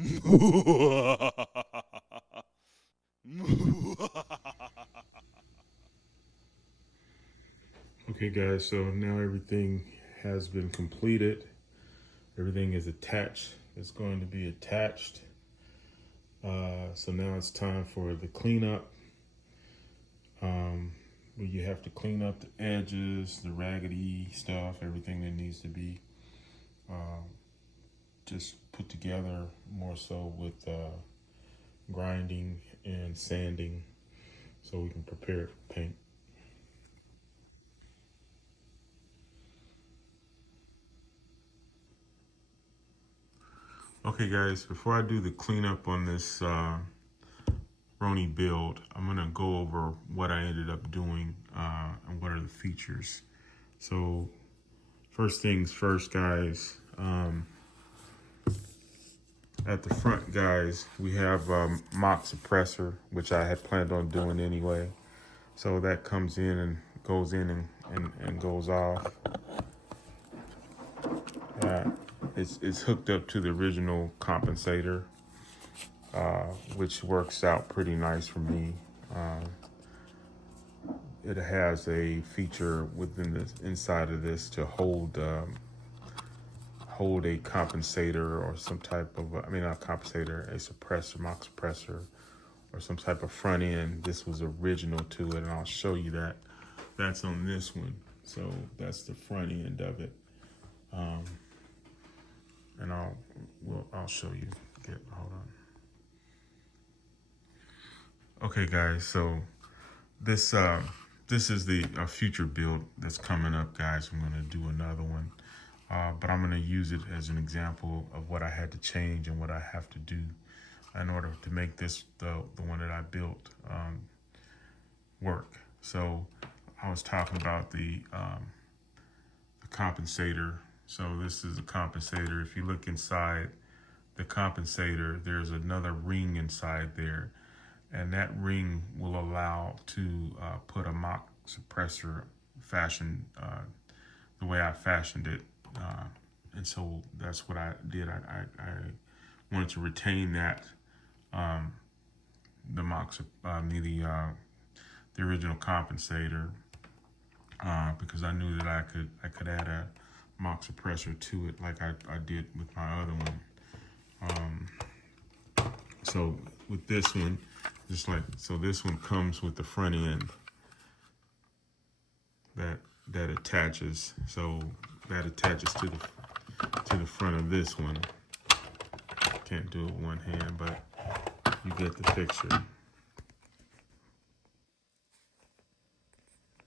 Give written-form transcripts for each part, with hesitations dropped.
Okay, guys, so now everything has been completed. Everything is attached. It's going to be attached. So now it's time for the cleanup. Where you have to clean up the edges, the raggedy stuff, everything that needs to be uh, just put together more so with grinding and sanding so we can prepare it for paint. Okay, guys, before I do the cleanup on this Roni build, I'm going to go over what I ended up doing and what are the features. So, first things first, guys. At the front, guys, we have mock suppressor, which I had planned on doing anyway. So that comes in and goes in and goes off. Uh, it's hooked up to the original compensator, which works out pretty nice for me. Uh, it has a feature within the inside of this to hold a compensator or some type of, I mean, not a compensator, a suppressor, mock suppressor, or some type of front end. This was original to it, and I'll show you that. That's on this one. So that's the front end of it. Um, and I'll show you. Hold on. Okay, guys. So this this is the future build that's coming up, guys. I'm gonna do another one, but I'm gonna use it as an example of what I had to change and what I have to do in order to make this the one that I built work. So I was talking about the compensator. So this is a compensator. If you look inside the compensator, there's another ring inside there, and that ring will allow to put a mock suppressor fashion the way I fashioned it. And so that's what I did. I wanted to retain that um, the mock the original compensator because I knew that I could add a mock suppressor to it like I did with my other one. So with this one, this one comes with the front end that attaches. So that attaches to the front of this one. Can't do it with one hand, but you get the picture.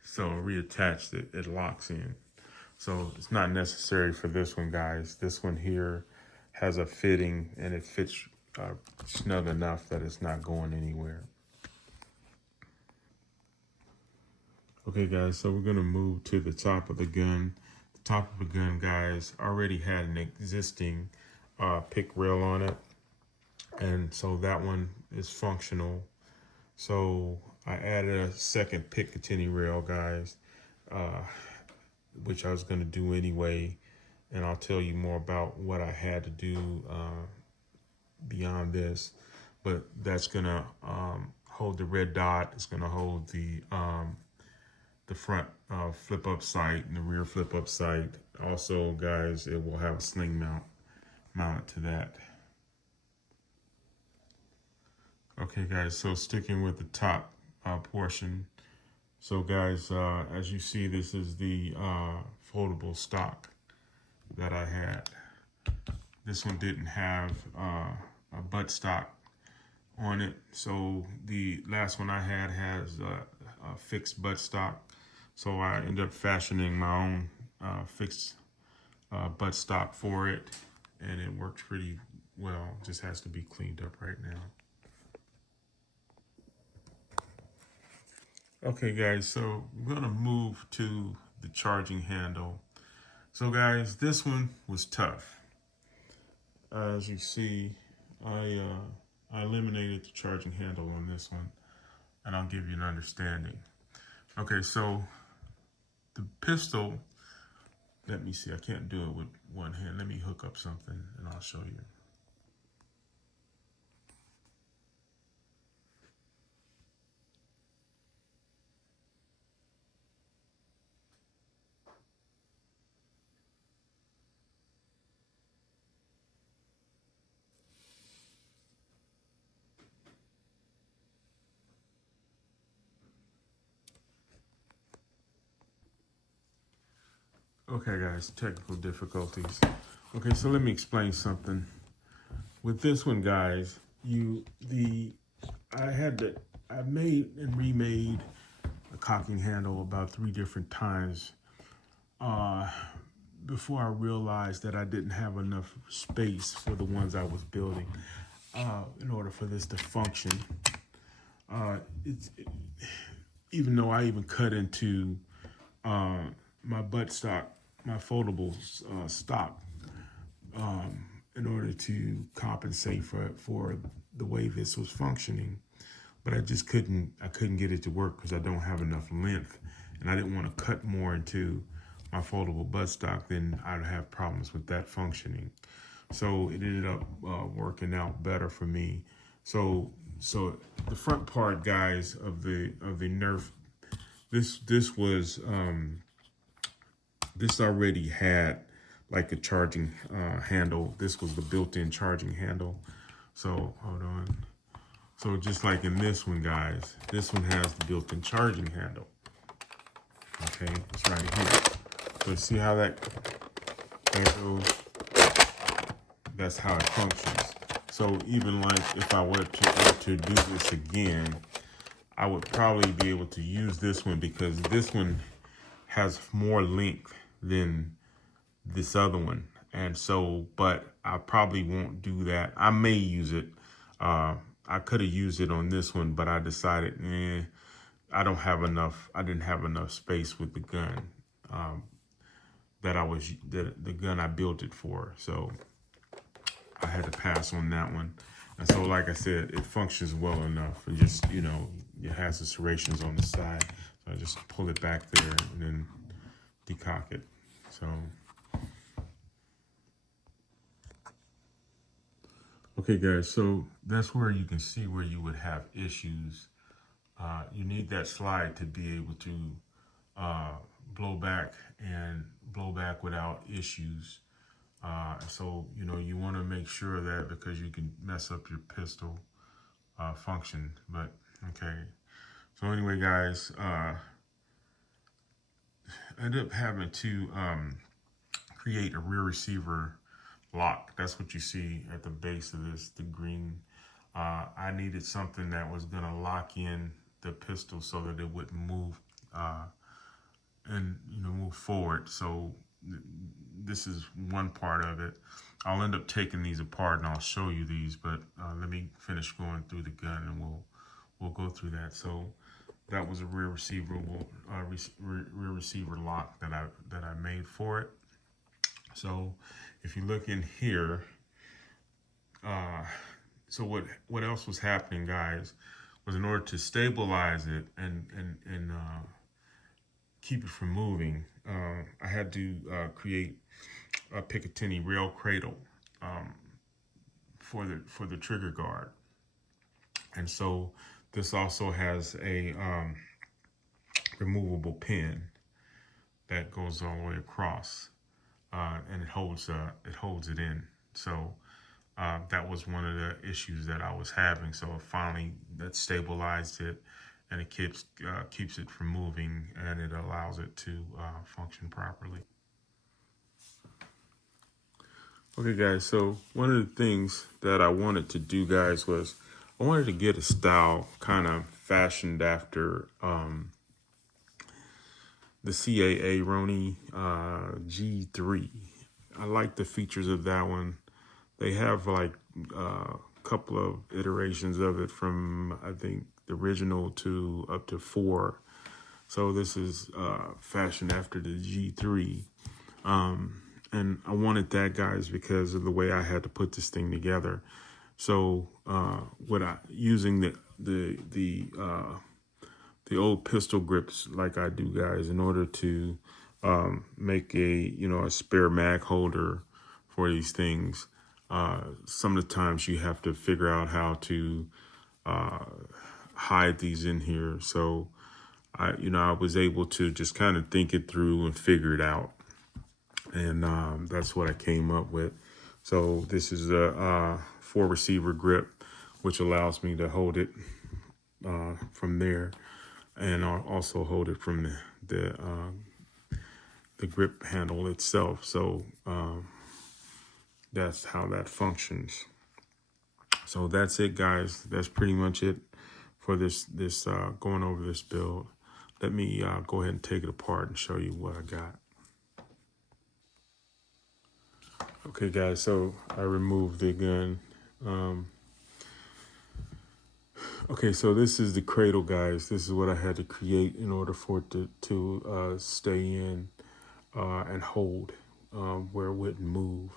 So reattached it locks in. So it's not necessary for this one, guys. This one here has a fitting and it fits snug enough that it's not going anywhere. Okay, guys, so we're gonna move to the top of the gun. The top of the gun, guys, already had an existing pick rail on it. And so that one is functional. So I added a second Picatinny rail, guys, which I was gonna do anyway. And I'll tell you more about what I had to do beyond this. But that's gonna hold the red dot. It's gonna hold the front flip up sight and the rear flip up sight. Also, guys, it will have a sling mount mounted to that. Okay, guys, so sticking with the top portion. So, guys, as you see, this is the foldable stock that I had. This one didn't have a butt stock on it. So the last one I had has a fixed butt stock. So I ended up fashioning my own fixed butt stock for it, and it works pretty well. Just has to be cleaned up right now. Okay, guys, so we're gonna move to the charging handle. So, guys, this one was tough. As you see, I eliminated the charging handle on this one, and I'll give you an understanding. Okay, so the pistol, let me see, I can't do it with one hand. Let me hook up something and I'll show you. Okay, guys, technical difficulties. Okay, so let me explain something. With this one, guys, I made and remade a cocking handle about 3 different times before I realized that I didn't have enough space for the ones I was building in order for this to function. Even though I even cut into my butt stock, my foldable stock, in order to compensate for the way this was functioning, but I just couldn't get it to work because I don't have enough length, and I didn't want to cut more into my foldable buttstock, then I'd have problems with that functioning. So it ended up working out better for me. So the front part, guys, of the Nerf, this was this already had like a charging handle. This was the built-in charging handle. So hold on. So just like in this one, guys, this one has the built-in charging handle. Okay, it's right here. So see how that goes? That's how it functions. So even like if I were to do this again, I would probably be able to use this one because this one has more length than this other one. And so, but I probably won't do that. I may use it. I could have used it on this one, but I decided, I didn't have enough space with the gun the gun I built it for. So I had to pass on that one. And so, like I said, it functions well enough. And just, it has the serrations on the side. So I just pull it back there and then decock it. So, okay, guys, so that's where you can see where you would have issues. You need that slide to be able to blow back without issues. So, you want to make sure that because you can mess up your pistol function. But, okay. So anyway, guys, I ended up having to create a rear receiver lock. That's what you see at the base of this, the green. I needed something that was going to lock in the pistol so that it wouldn't move and move forward. So this is one part of it. I'll end up taking these apart and I'll show you these, but let me finish going through the gun and we'll go through that. So that was a rear receiver lock that I made for it. So if you look in here, so what else was happening, guys, was in order to stabilize it and keep it from moving, I had to create a Picatinny rail cradle for the trigger guard. And so this also has a removable pin that goes all the way across, and it holds it in. So that was one of the issues that I was having. So finally, that stabilized it, and it keeps it from moving, and it allows it to function properly. Okay, guys, so one of the things that I wanted to do, guys, was I wanted to get a style kind of fashioned after the CAA Roni G3. I like the features of that one. They have like a couple of iterations of it from, I think, the original to up to 4. So this is fashioned after the G3. And I wanted that, guys, because of the way I had to put this thing together. So using the old pistol grips like I do, guys, in order to make a spare mag holder for these things. Some of the times you have to figure out how to hide these in here. So I was able to just kind of think it through and figure it out. And that's what I came up with. So this is a 4 receiver grip, which allows me to hold it from there, and I'll also hold it from the grip handle itself. So that's how that functions. So that's it, guys. That's pretty much it for this going over this build. Let me go ahead and take it apart and show you what I got. Okay, guys, so I removed the gun. Okay, so this is the cradle, guys. This is what I had to create in order for it to stay in and hold where it wouldn't move.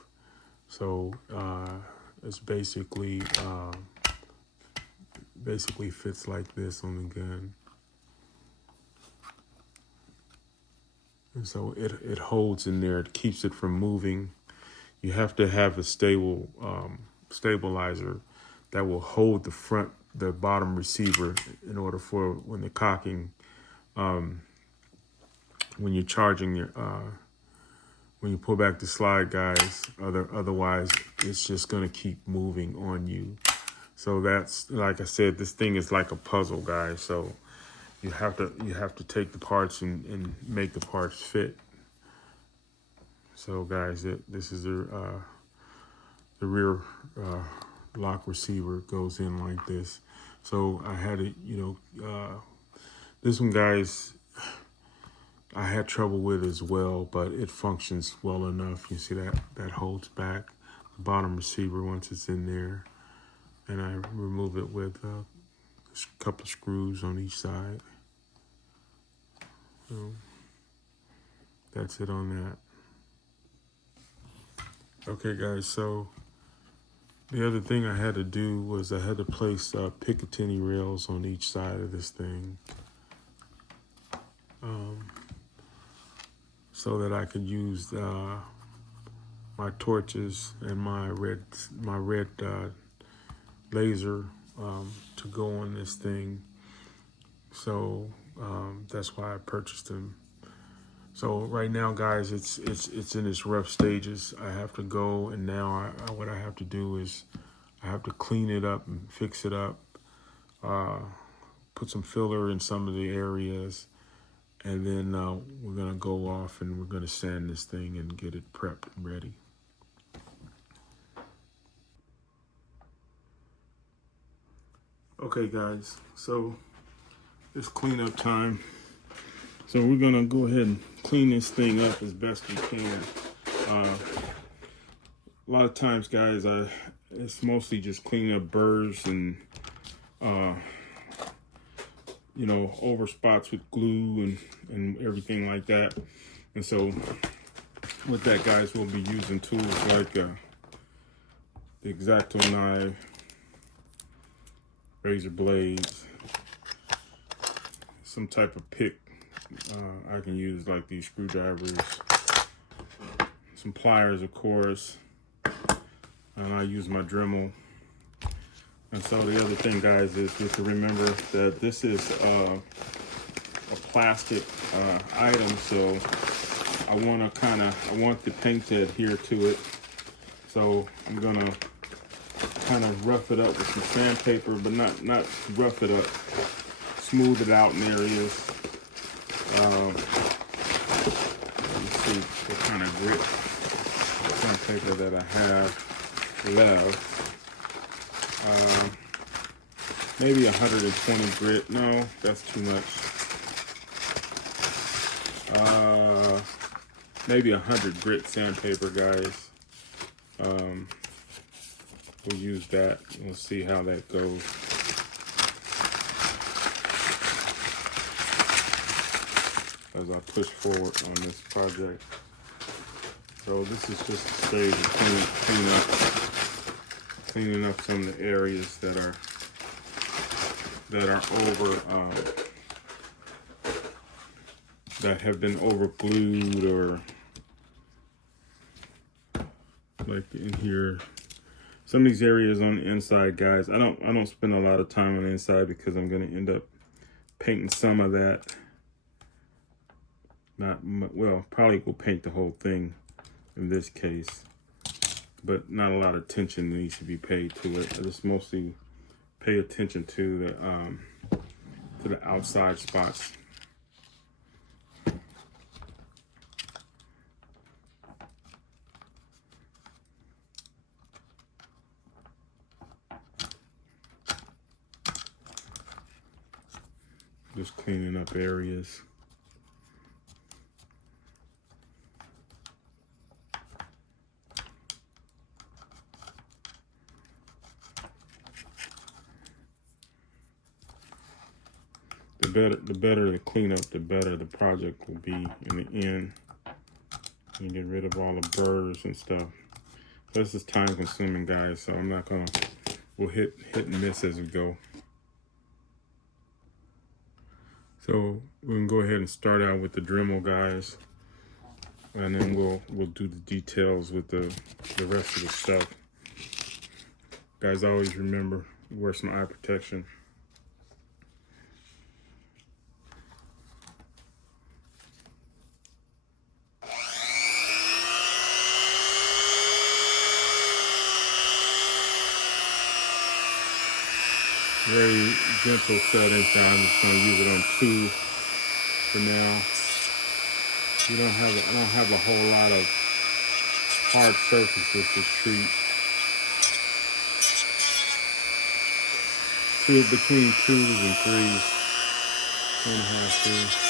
So it's basically fits like this on the gun. And so it holds in there. It keeps it from moving. You have to have a stable stabilizer that will hold the bottom receiver in order for when the cocking, when you're charging your, when you pull back the slide, guys. Otherwise, it's just gonna keep moving on you. So that's, like I said, this thing is like a puzzle, guys. So you have to take the parts and make the parts fit. So guys, this is the rear lock receiver goes in like this. So I had it, this one, guys, I had trouble with as well, but it functions well enough. You see that holds back the bottom receiver once it's in there. And I remove it with a couple of screws on each side. So that's it on that. Okay, guys, so the other thing I had to do was I had to place Picatinny rails on each side of this thing so that I could use my torches and my red laser to go on this thing. So that's why I purchased them. So right now, guys, it's in its rough stages. I have to go, and now what I have to do is I have to clean it up and fix it up, put some filler in some of the areas, and then we're gonna go off and we're gonna sand this thing and get it prepped and ready. Okay, guys, so it's cleanup time. So we're gonna go ahead and clean this thing up as best we can. A lot of times, guys, it's mostly just cleaning up burrs and over spots with glue and everything like that. And so with that, guys, we'll be using tools like the X-Acto knife, razor blades, some type of pick. I can use like these screwdrivers, some pliers, of course, and I use my Dremel. And so the other thing, guys, is just to remember that this is a plastic item, so I want the paint to adhere to it. So I'm gonna kind of rough it up with some sandpaper, but not rough it up, smooth it out in areas. Let me see what kind of grit sandpaper that I have left. Maybe 120 grit. No, that's too much. Maybe 100 grit sandpaper, guys. We'll use that. We'll see how that goes. As I push forward on this project. So this is just a stage of cleaning up some of the areas that are over, that have been over glued, or like in here. Some of these areas on the inside, guys, I don't spend a lot of time on the inside because I'm gonna end up painting some of that. Probably will paint the whole thing in this case, but not a lot of attention needs to be paid to it. I just mostly pay attention to the outside spots. Just cleaning up areas. The better the cleanup, the better the project will be in the end. You get rid of all the burrs and stuff. So this is time consuming, guys, so I'm not gonna, we'll hit and miss as we go. So we can go ahead and start out with the Dremel, guys, and then we'll do the details with the rest of the stuff. Guys, always remember, wear some eye protection. Very gentle settings. I'm just going to use it on 2 for now. I don't have a whole lot of hard surfaces to treat. Between 2s and 3s, 2.5, 3.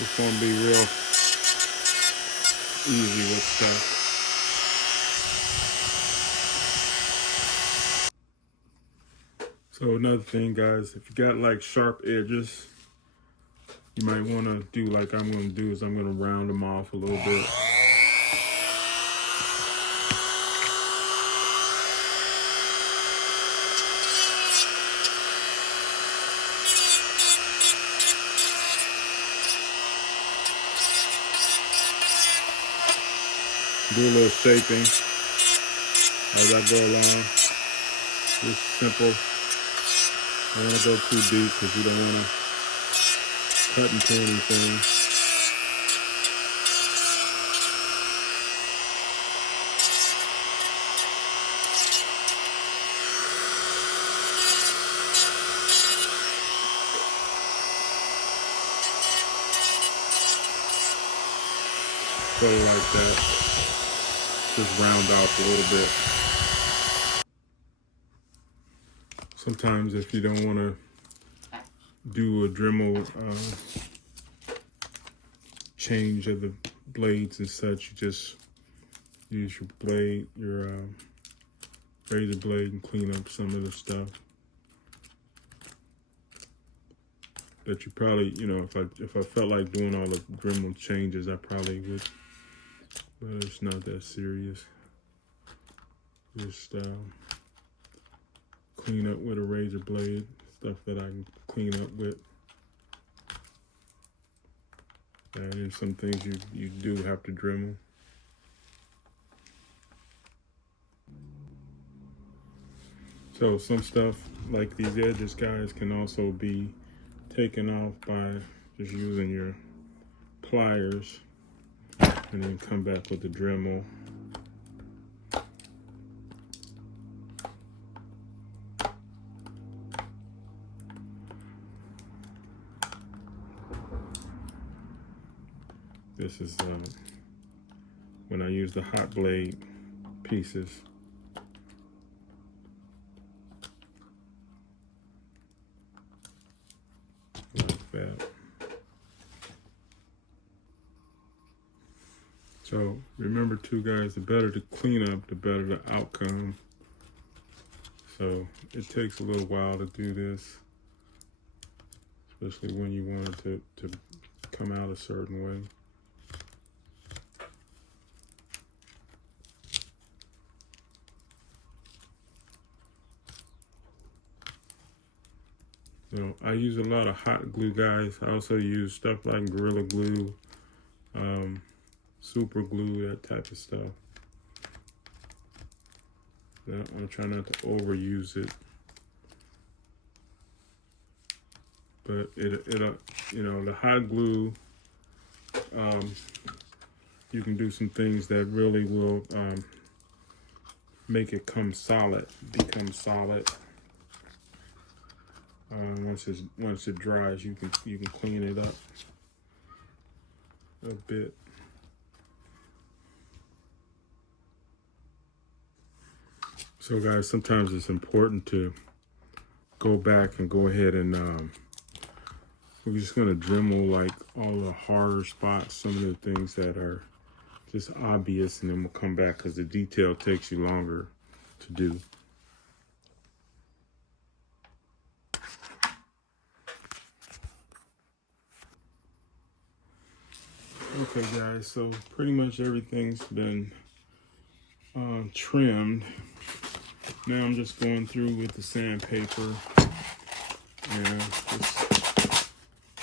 It's going to be real easy with stuff. So another thing, guys, if you got like sharp edges, you might want to do like I'm going to do is I'm going to round them off a little bit. Do a little shaping as I go along. Just simple. I don't want to go too deep because you don't want to cut into anything. Go like that. Just round off a little bit. Sometimes if you don't want to do a Dremel change of the blades and such, you just use your blade, your razor blade, and clean up some of the stuff that you probably, you know, if I felt like doing all the Dremel changes, I probably would, but it's not that serious. Just clean up with a razor blade, stuff that I can clean up with. And there's some things you do have to Dremel. So some stuff like these edges, guys, can also be taken off by just using your pliers and then come back with the Dremel. This is when I use the hot blade pieces. Like that. So remember too, guys, the better the cleanup, the better the outcome. So it takes a little while to do this, especially when you want it to come out a certain way. You know, I use a lot of hot glue, guys. I also use stuff like Gorilla Glue, Super Glue, that type of stuff. I'm trying not to overuse it, but it'll, you know, the hot glue, you can do some things that really will make it become solid. Once it dries, you can clean it up a bit. So guys, sometimes it's important to go back and go ahead and we're just gonna Dremel like all the harder spots, some of the things that are just obvious, and then we'll come back because the detail takes you longer to do. Okay guys, so pretty much everything's been trimmed. Now I'm just going through with the sandpaper and just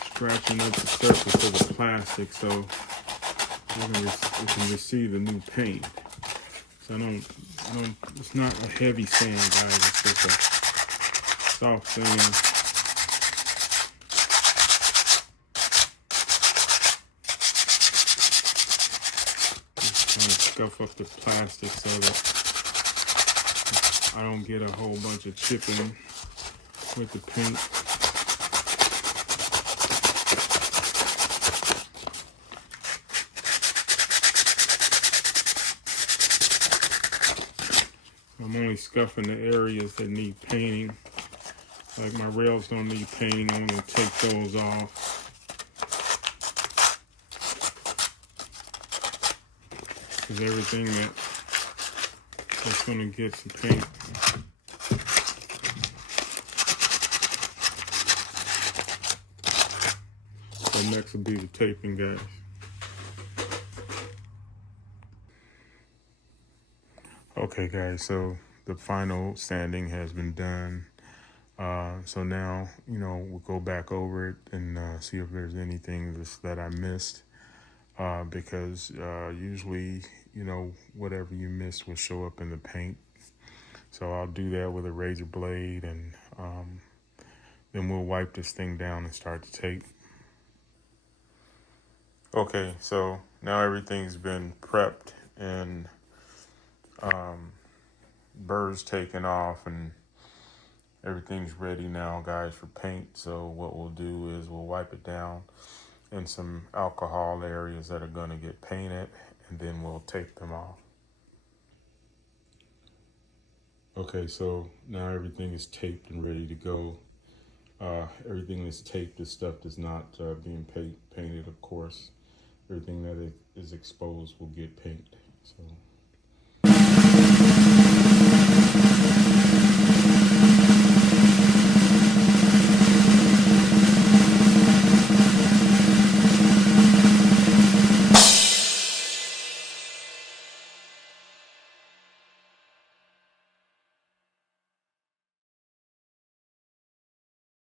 scratching up the surface of the plastic so we can receive the new paint. So it's not a heavy sand, guys, it's just a soft sand. Scuff up the plastic so that I don't get a whole bunch of chipping with the paint. I'm only scuffing the areas that need painting. Like my rails don't need painting, I'm gonna take those off. Because everything that's gonna get some paint. So next will be the taping, guys. Okay guys, so the final sanding has been done. So now, you know, we'll go back over it and see if there's anything that I missed. Because usually, you know, whatever you miss will show up in the paint. So I'll do that with a razor blade, and then we'll wipe this thing down and start the tape. Okay, so now everything's been prepped and burrs taken off, and everything's ready now, guys, for paint. So what we'll do is we'll wipe it down in some alcohol areas that are going to get painted, and then we'll tape them off. Okay, so now everything is taped and ready to go. Everything that's taped is stuff that's not being painted, of course. Everything that is exposed will get painted. So